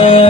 वेदा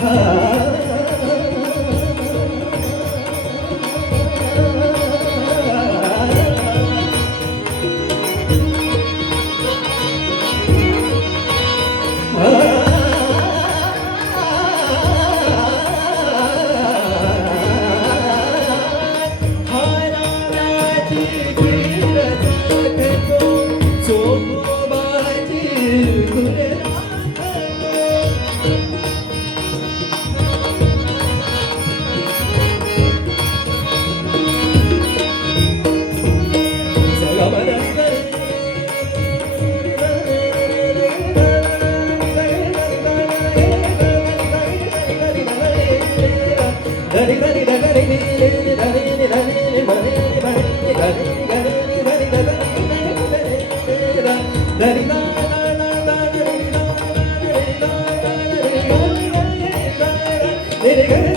हाँ 你得 đi!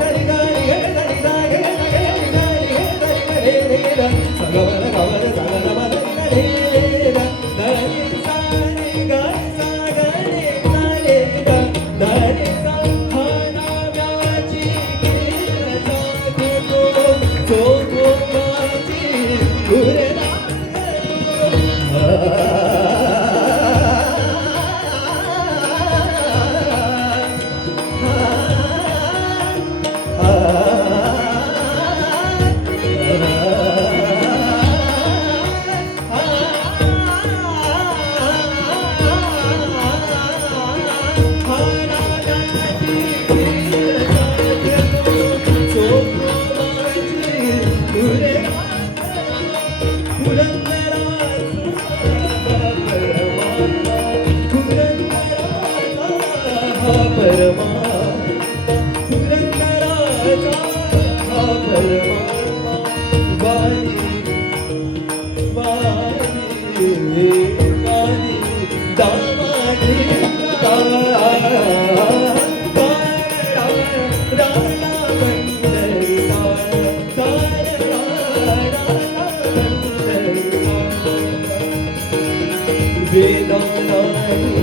别等待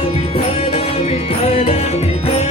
Thank you.